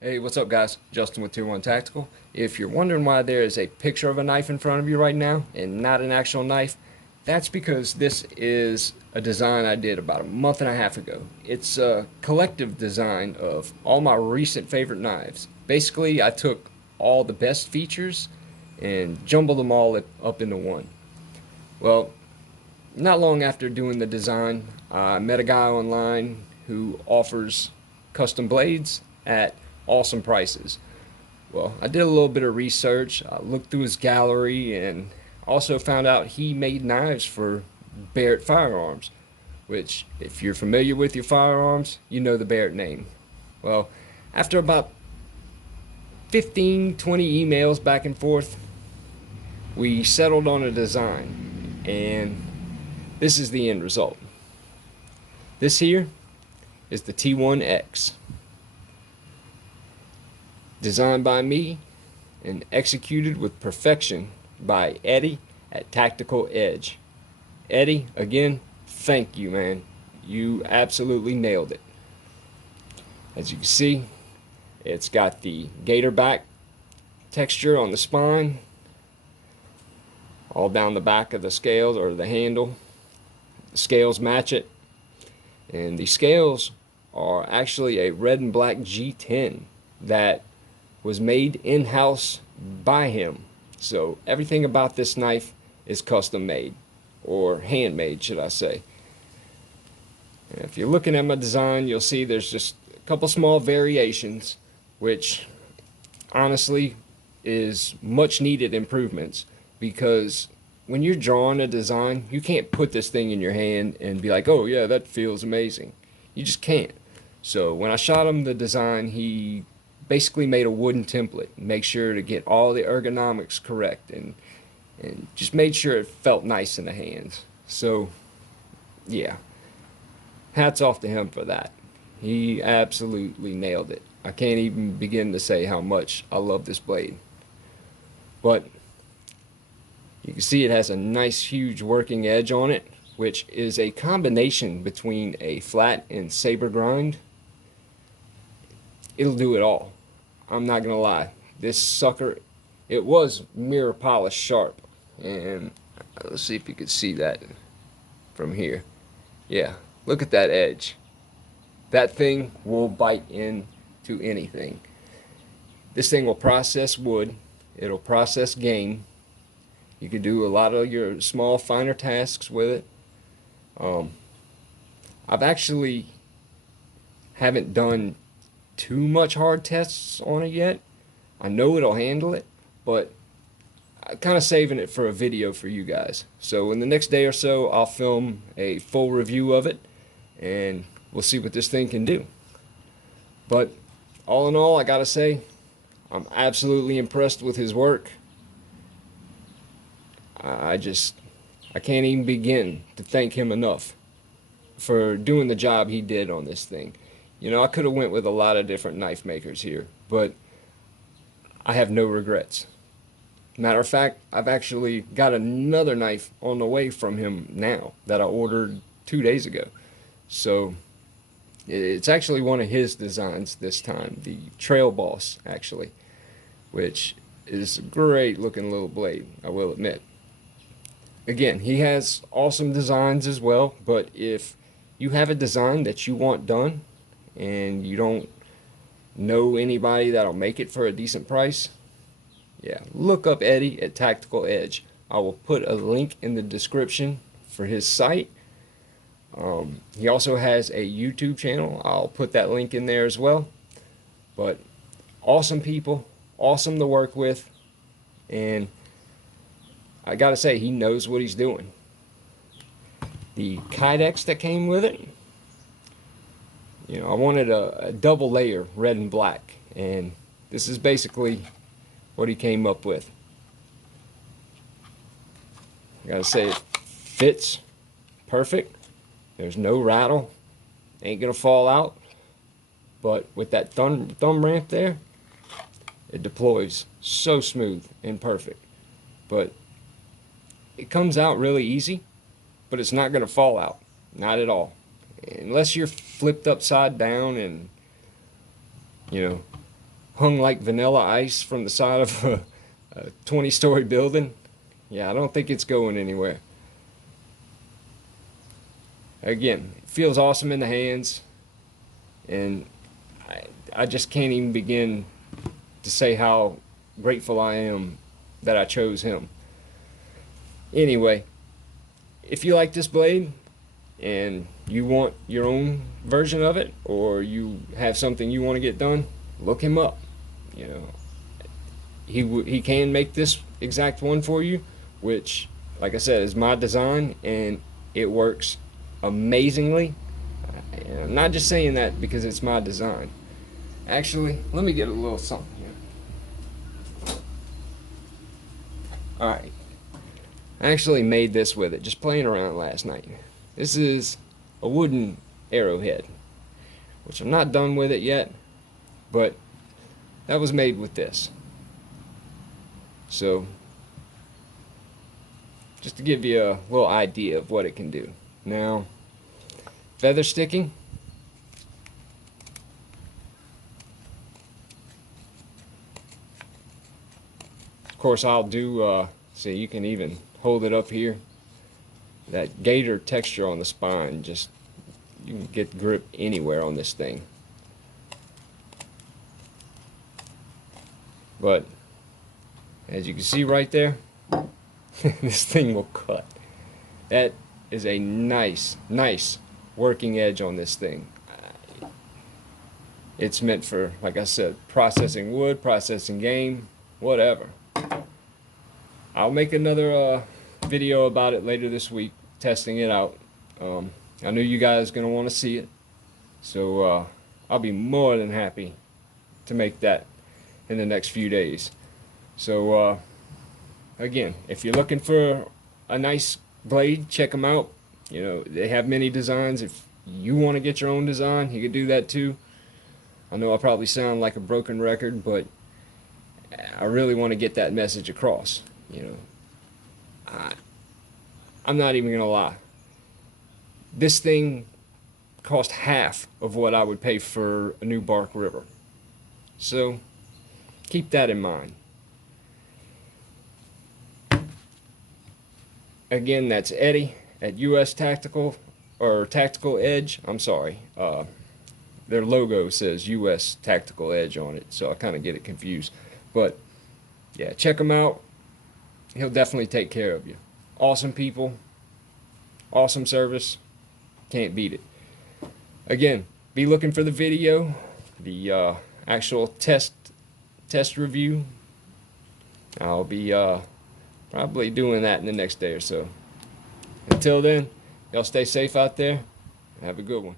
Hey, what's up, guys? Justin with Tier 1 Tactical. If you're wondering why there is a picture of a knife in front of you right now and not an actual knife, that's because this is a design I did about a month and a half ago. It's a collective design of all my recent favorite knives. Basically, I took all the best features and jumbled them all up into one. Well, not long after doing the design, I met a guy online who offers custom blades at awesome prices. Well, I did a little bit of research. I looked through his gallery and also found out he made knives for Barrett firearms, which, if you're familiar with your firearms, you know the Barrett name. Well, after about 15, 20 emails back and forth, we settled on a design, and this is the end result. This here is the T1-X, designed by me and executed with perfection by Eddie at Tactical Edge. Eddie, again, thank you, man. You absolutely nailed it. As you can see, it's got the gator back texture on the spine, all down the back of the scales or the handle. The scales match it, and the scales are actually a red and black G10 that was made in-house by him. So everything about this knife is custom made, or handmade, should I say. And if you're looking at my design, you'll see there's just a couple small variations, which honestly is much needed improvements, because when you're drawing a design, you can't put this thing in your hand and be like, oh yeah, that feels amazing. You just can't. So when I shot him the design, he basically made a wooden template, make sure to get all the ergonomics correct, and just made sure it felt nice in the hands. So yeah, hats off to him for that. He absolutely nailed it. I can't even begin to say how much I love this blade. But you can see it has a nice huge working edge on it, which is a combination between a flat and saber grind. It'll do it all. I'm not gonna lie. This sucker, it was mirror polished sharp, and let's see if you can see that from here. Yeah, look at that edge. That thing will bite into anything. This thing will process wood. It'll process game. You can do a lot of your small, finer tasks with it. I've actually haven't done too much hard tests on it yet. I know it'll handle it, but I'm kind of saving it for a video for you guys. So in the next day or so, I'll film a full review of it, and we'll see what this thing can do. But all in all, I gotta say, I'm absolutely impressed with his work. I can't even begin to thank him enough for doing the job he did on this thing. You know, I could have went with a lot of different knife makers here, but I have no regrets. Matter of fact, I've actually got another knife on the way from him now that I ordered 2 days ago. So it's actually one of his designs this time, the Trail Boss, actually, which is a great looking little blade, I will admit. Again, he has awesome designs as well, but if you have a design that you want done and you don't know anybody that'll make it for a decent price, yeah, look up Eddie at Tactical Edge. I will put a link in the description for his site. He also has a YouTube channel. I'll put that link in there as well. But awesome people, awesome to work with, and I gotta say, he knows what he's doing. The Kydex that came with it, you know, I wanted a double layer, red and black, and this is basically what he came up with. I gotta say, it fits perfect. There's no rattle, ain't gonna fall out. But with that thumb ramp there, it deploys so smooth and perfect. But it comes out really easy, but it's not going to fall out. Not at all. Unless you're flipped upside down and, you know, hung like vanilla ice from the side of a 20-story building, yeah, I don't think it's going anywhere. Again, it feels awesome in the hands, and I just can't even begin to say how grateful I am that I chose him. Anyway, if you like this blade and you want your own version of it, or you have something you want to get done, look him up. You know, he can make this exact one for you, which, like I said, is my design, and it works amazingly. I'm not just saying that because it's my design. Actually, let me get a little something here. Alright, I actually made this with it, just playing around last night. This is a wooden arrowhead, which I'm not done with it yet, but that was made with this. So, just to give you a little idea of what it can do. Now, feather sticking. Of course, I'll do, see, you can even hold it up here. That gator texture on the spine, just, you can get grip anywhere on this thing. But, as you can see right there, this thing will cut. That is a nice working edge on this thing. It's meant for, like I said, processing wood, processing game, whatever. I'll make another video about it later this week, testing it out. I know you guys are going to want to see it, so I'll be more than happy to make that in the next few days. So again, if you're looking for a nice blade, check them out. You know, they have many designs. If you want to get your own design, you can do that too. I know I probably sound like a broken record, but I really want to get that message across. You know, I'm not even gonna lie. This thing cost half of what I would pay for a new Bark River. So keep that in mind. Again, that's Eddie at US Tactical, or Tactical Edge. I'm sorry. Their logo says US Tactical Edge on it, so I kind of get it confused. But yeah, check him out. He'll definitely take care of you. Awesome people, awesome service, can't beat it. Again, be looking for the video, the actual test review. I'll be probably doing that in the next day or so. Until then, y'all stay safe out there and have a good one.